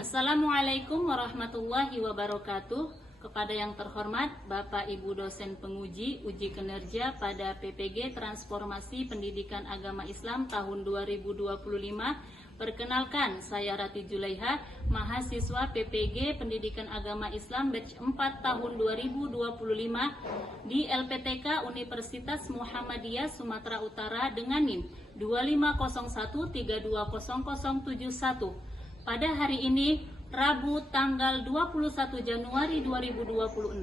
Assalamualaikum warahmatullahi wabarakatuh. Kepada yang terhormat Bapak Ibu dosen penguji uji kinerja pada PPG Transformasi Pendidikan Agama Islam tahun 2025. Perkenalkan, saya Rati Julaiha, mahasiswa PPG Pendidikan Agama Islam batch 4 tahun 2025 di LPTK Universitas Muhammadiyah Sumatera Utara dengan NIM 2501320071. Pada hari ini, Rabu tanggal 21 Januari 2026,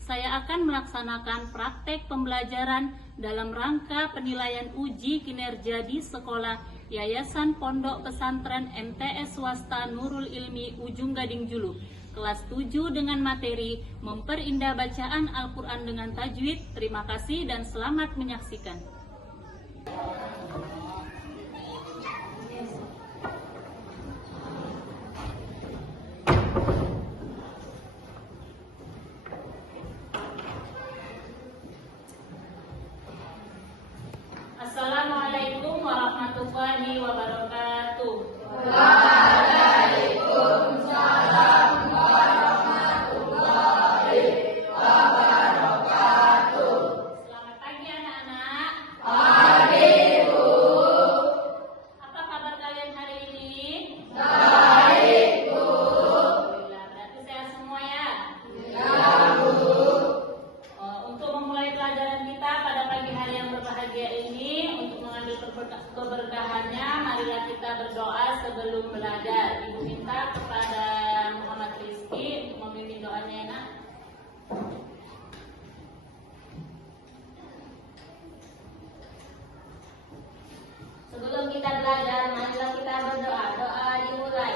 saya akan melaksanakan praktek pembelajaran dalam rangka penilaian uji kinerja di sekolah Yayasan Pondok Pesantren MTS Swasta Nurul Ilmi Ujung Gading Julu, kelas 7 dengan materi Memperindah Bacaan Al-Quran dengan Tajwid. Terima kasih dan selamat menyaksikan. Assalamualaikum warahmatullahi wabarakatuh. Waalaikumsalam warahmatullahi wabarakatuh. Selamat pagi anak-anak. Pagi, Bu. Apa kabar kalian hari ini? Baik, Bu. Alhamdulillah, berarti sehat semua ya? Ya, Bu. Untuk memulai pelajaran kita pada pagi hari yang berbahagia ini, untuk mengambil keberkahannya, marilah kita berdoa sebelum belajar. Ibu minta kepada Muhammad Rizky untuk memimpin doanya ya, Nak. Sebelum kita belajar, marilah kita berdoa. Doa dimulai.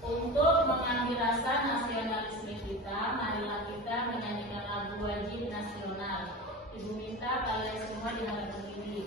Untuk mengambil rasa nasionalisme kita, marilah kita menyanyikan lagu wajib nasional. Ibu minta kalian semua diangkat berdiri.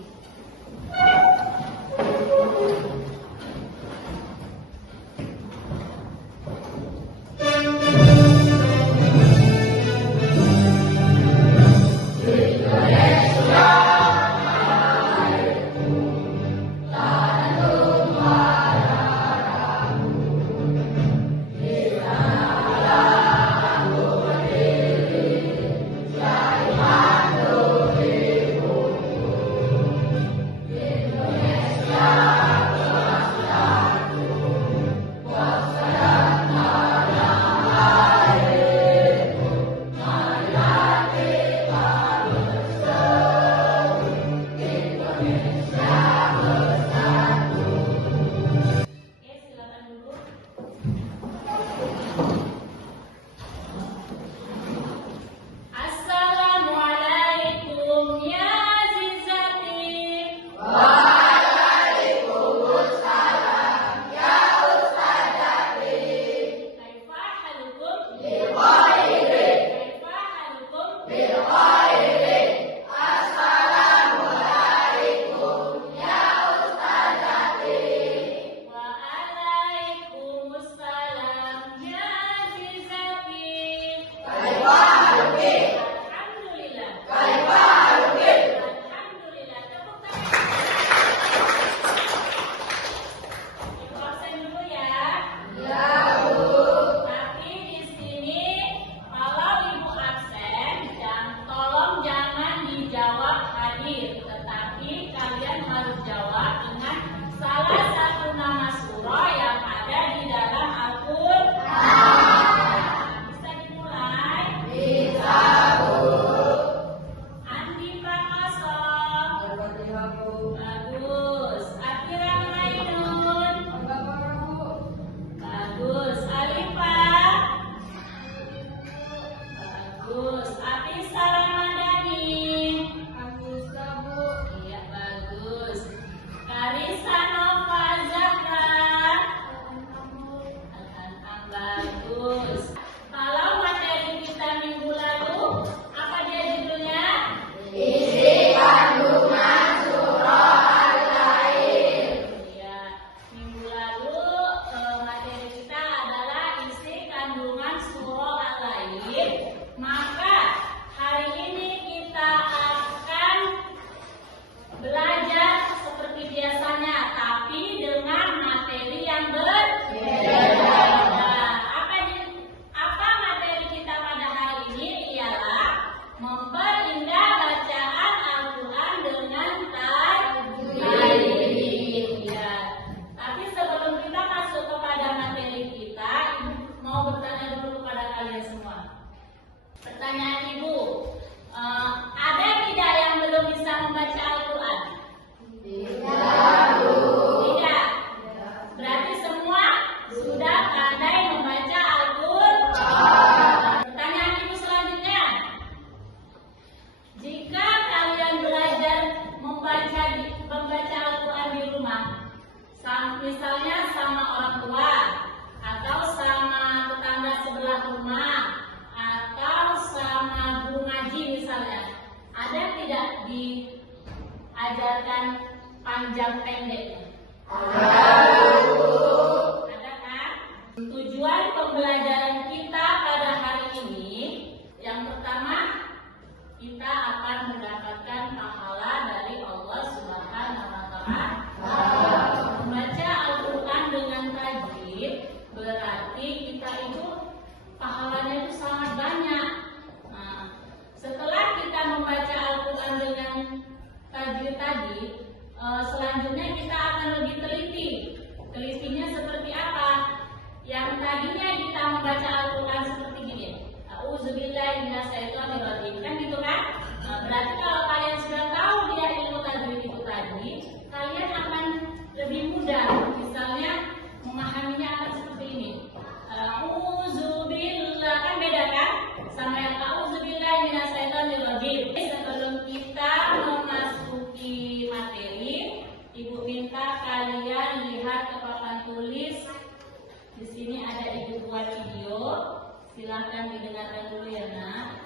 Silahkan didengarkan dulu ya nak.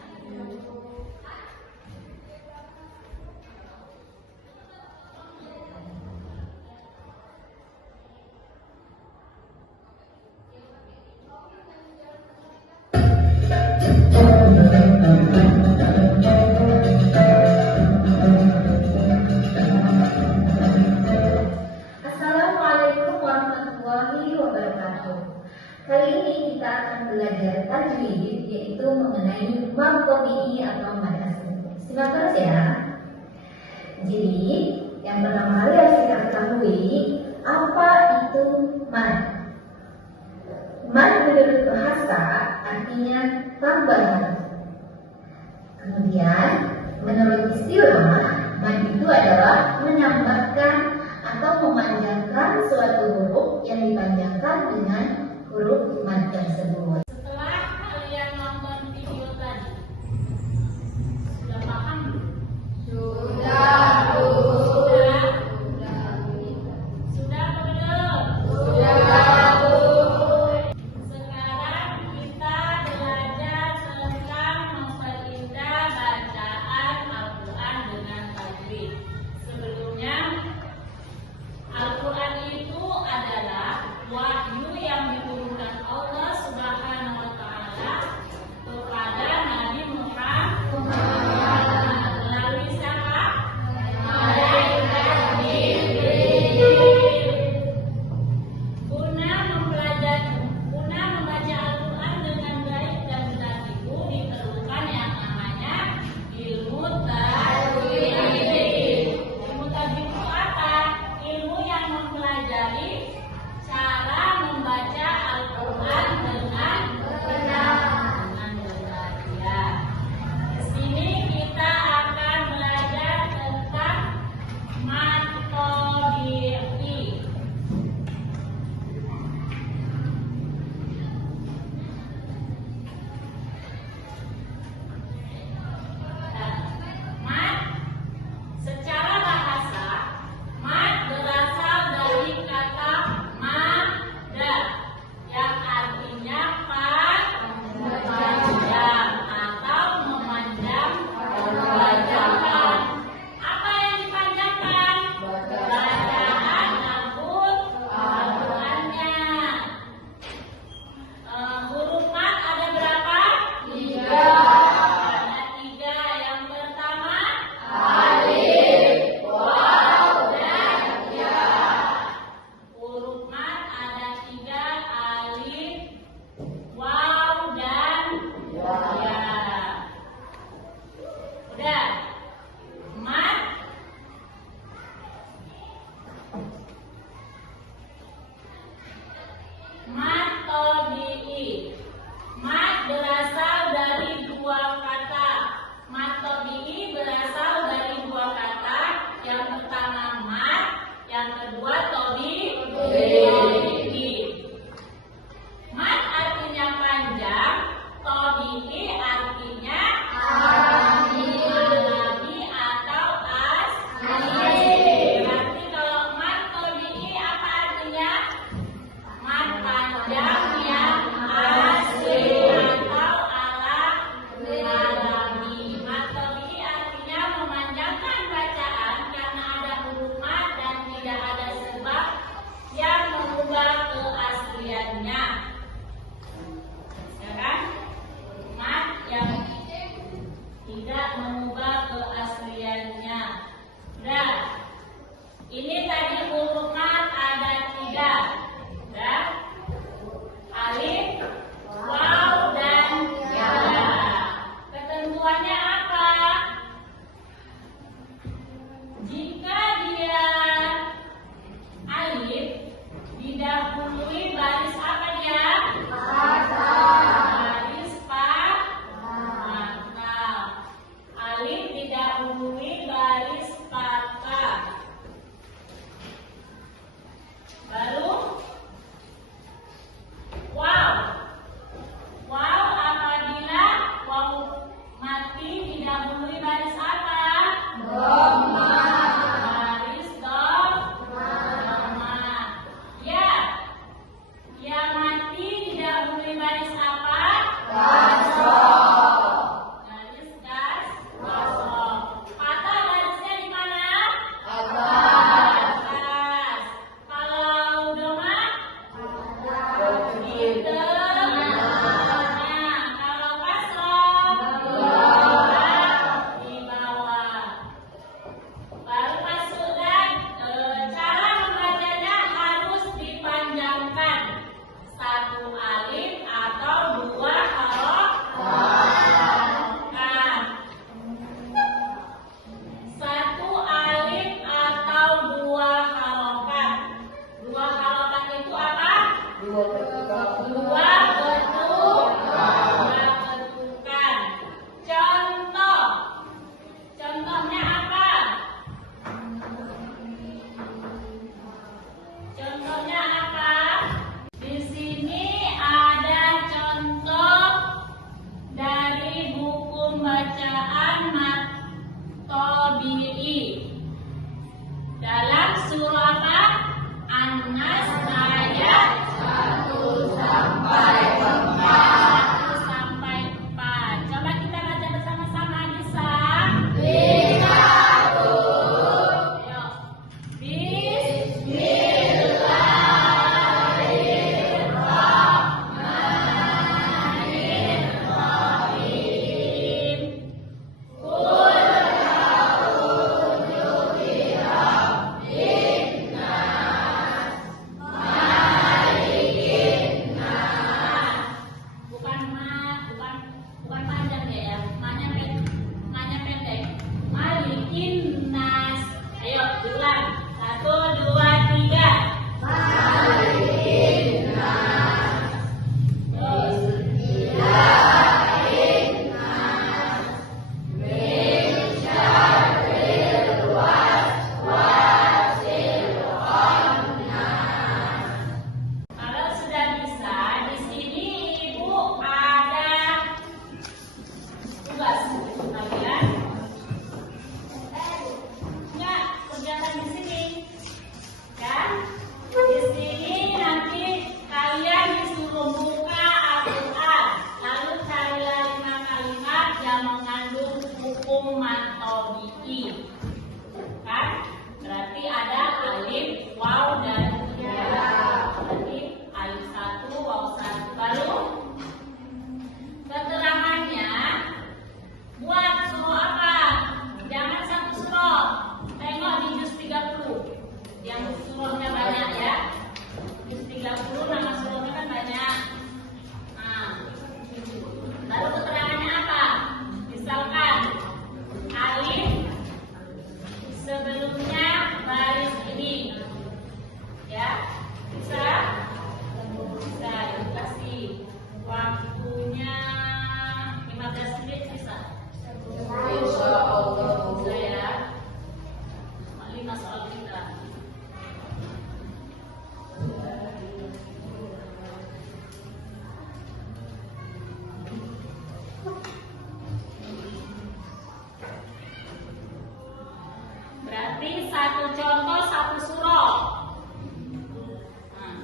Assalamualaikum warahmatullahi wabarakatuh. Kali ini kita akan belajar tajwid, yaitu mengenai mad tabi'i atau mad asli. Simak terus ya. Jadi, yang pertama kali harus kita ketahui apa itu mad. Mad menurut bahasa artinya tambahan. Kemudian, menurut istilah, mad itu adalah menambahkan atau memanjangkan suatu huruf yang dipanjangkan dengan huruf mad tersebut. Setelah kalian nonton video tadi, sudah paham? Sudah, Bu. Sudah apa belum? Sudah, Bu. Sekarang kita belajar tentang memperindah bacaan Al-Quran dengan tajwid. Sebelumnya, Al-Quran itu adalah wahyu yang diturunkan Allah Subhanahu matobi'i. Kan? Berarti ada alif, waw, dan ya. Berarti alif satu, waw satu. Lalu keterangannya buat surah apa? Jangan satu surah. Tengok di juz 30. Yang surahnya banyak ya. Juz 30 nama surahnya kan banyak. Nah, lalu keterangannya apa? Misalkan alif sebelumnya baris ini, ya bisa edukasi waktunya 15 menit bisa. Insya Allah. Bisa ya. 5 soal kita. Berarti satu contoh satu surah. Nah.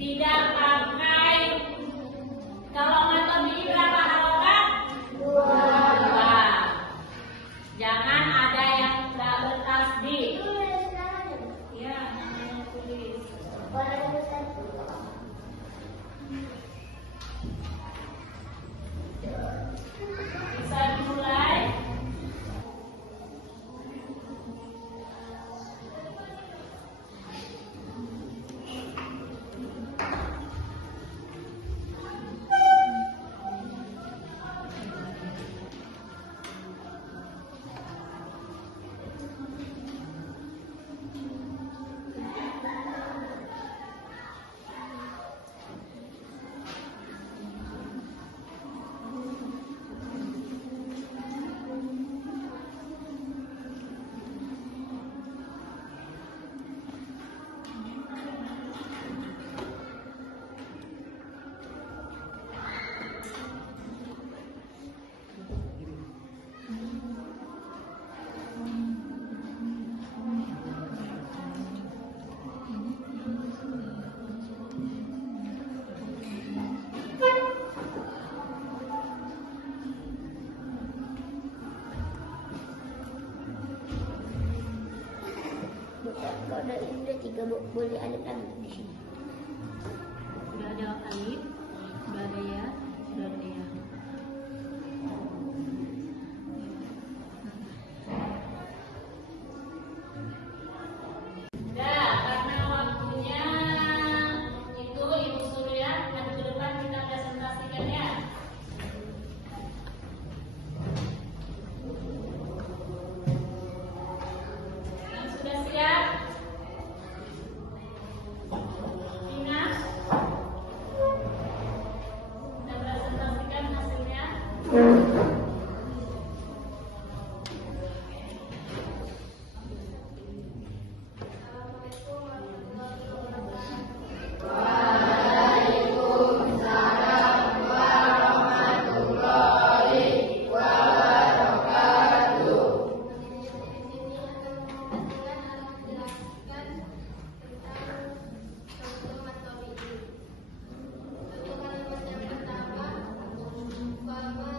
Tidak pakai, kalau matobi berapa harokat? 2. Jangan ada yang tidak bertasdid. Ya, namanya tulis. Bisa dimulai. Kalau ada ini udah 3 boleh alif lagi di sini. Sudah ada alif, sudah ada ya, sudah ada ya. Sudah, karena waktunya itu Ibu suruh ya, nanti ke depan kita presentasikan ya. Yang sudah siap? Ingat? Kita presentasikan hasilnya. Untuk kalimat yang pertama, bahwa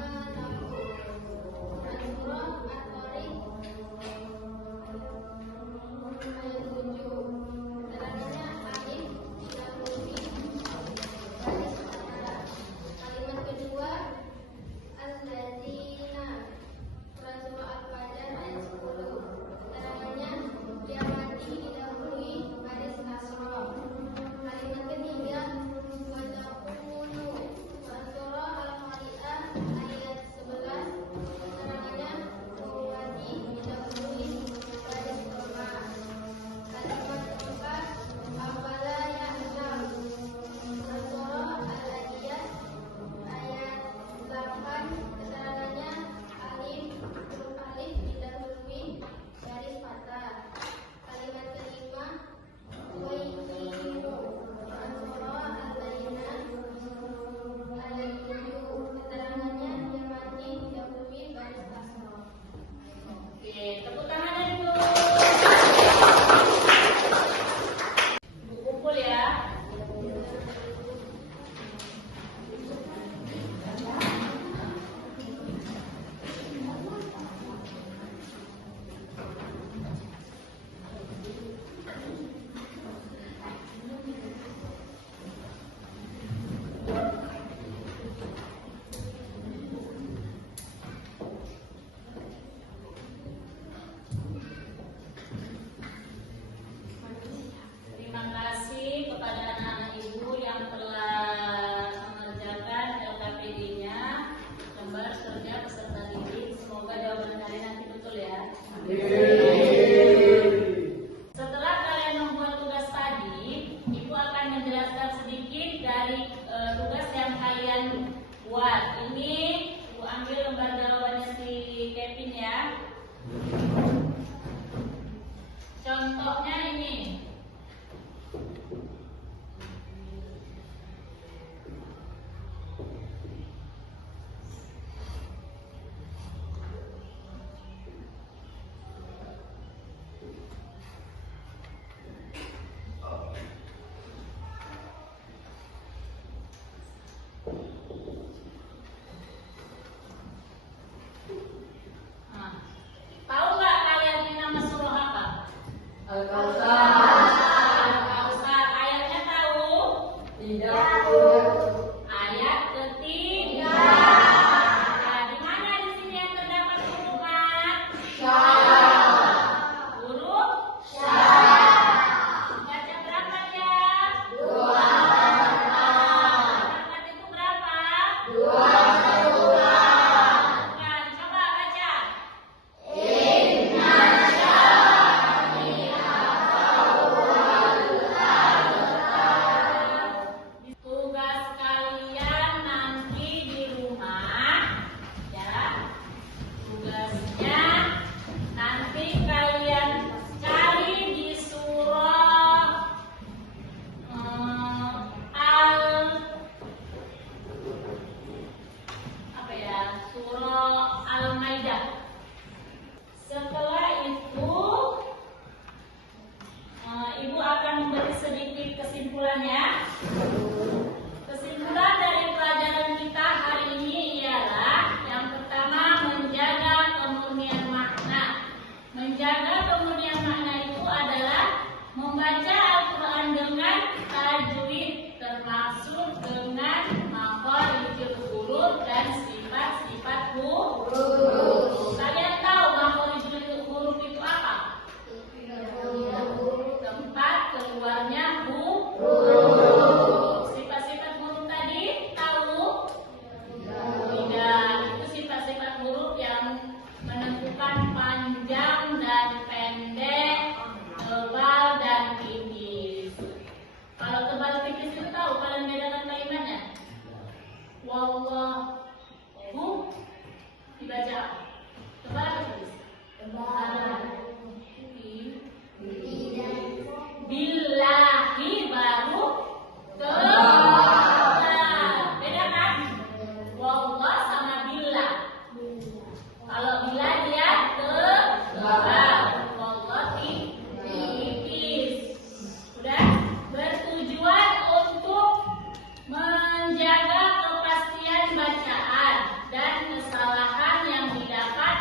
menjaga kepastian bacaan dan kesalahan yang didapat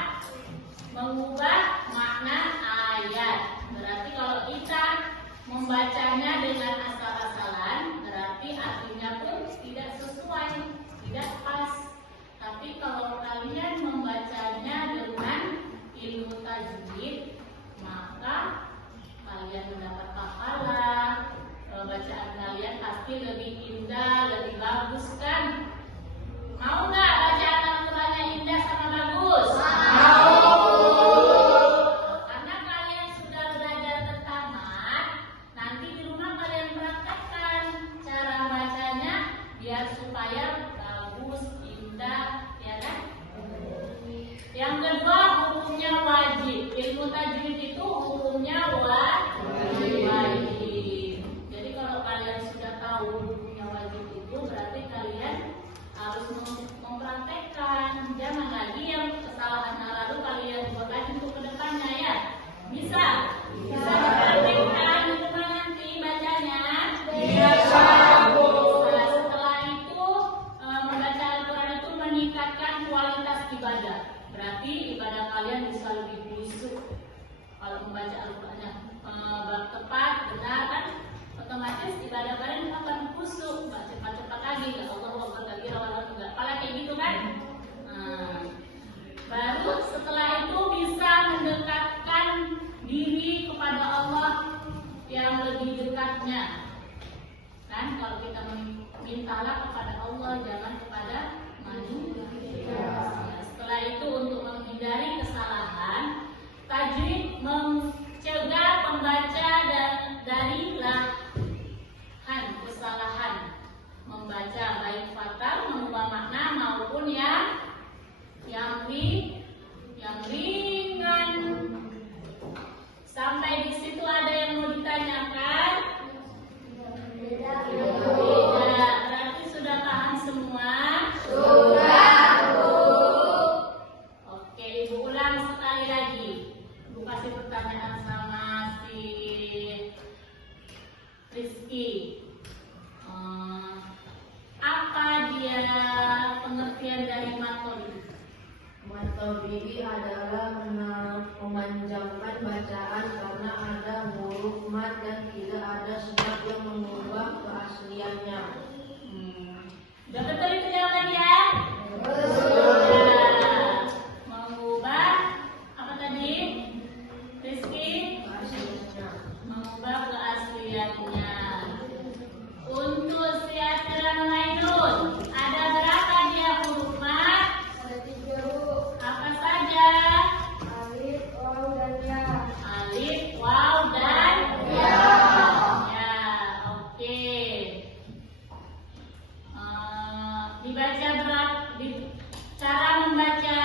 mengubah makna ayat. Berarti kalau kita membacanya dengan asal-asalan, berarti artinya pun tidak sesuai, tidak pas. Tapi kalau kalian membacanya dengan ilmu tajwid, maka kalian mendapat pahala. Bacaan kalian pasti lebih indah, lebih bagus kan? Mau nggak bacaan Al-Qur'annya indah sama bagus? Karena kalian sudah belajar tertamat, nanti di rumah kalian praktekkan cara bacanya biar supaya bagus, indah, ya kan? Yang kedua, hukumnya wajib. Ilmu tajwid itu hukumnya wajib. Jadi kalau kalian sudah tahu hukumnya wajib itu, berarti kalian harus mempraktekkan. Jangan lagi yang kesalahan lalu kalian buat lagi untuk kedepannya ya. Bisa dipraktekkan di rumah nanti bacanya. Bisa. Setelah itu membaca Al-Quran itu meningkatkan kualitas ibadah. Berarti ibadah kalian bisa lebih khusyuk. Kalau membaca Al-Qurannya tepat, benar kan? Otomatis ibadah kalian akan khusyuk, nggak cepat-cepat lagi, nggak Allah lagi rawat juga. Kalau kayak gitu kan? Baru setelah itu bisa mendekatkan diri kepada Allah yang lebih dekatnya. Kan? Kalau kita mintalah kepada Allah, jangan kepada manusia. Setelah itu untuk menghindari kesalahan, tajwid mencegah pembaca dari kesalahan membaca baik fatal, mengubah makna maupun yang ringan. Sampai di situ ada yang mau ditanyakan? Beda. Berarti sudah paham semua? Sudah, Bu. Oke, Ibu ulang sekali lagi. Ibu kasih pertanyaan sama si Rizky. Apa dia pengertian dari matodi? Matodi adalah memanjangkan bacaan karena ada huruf mat dan tidak ada sebab yang mengubah keasliannya. Udah betul itu jawabannya? Mengubah apa tadi? Rizky? Mengubah keasliannya. Untuk siasatan Mainun, ada berapa dia huruf mat? Ada 3, Bu. Apa saja? Alif, waw, dan ya. Alif, waw, dan ya. Ya, oke. Dibaca cara membaca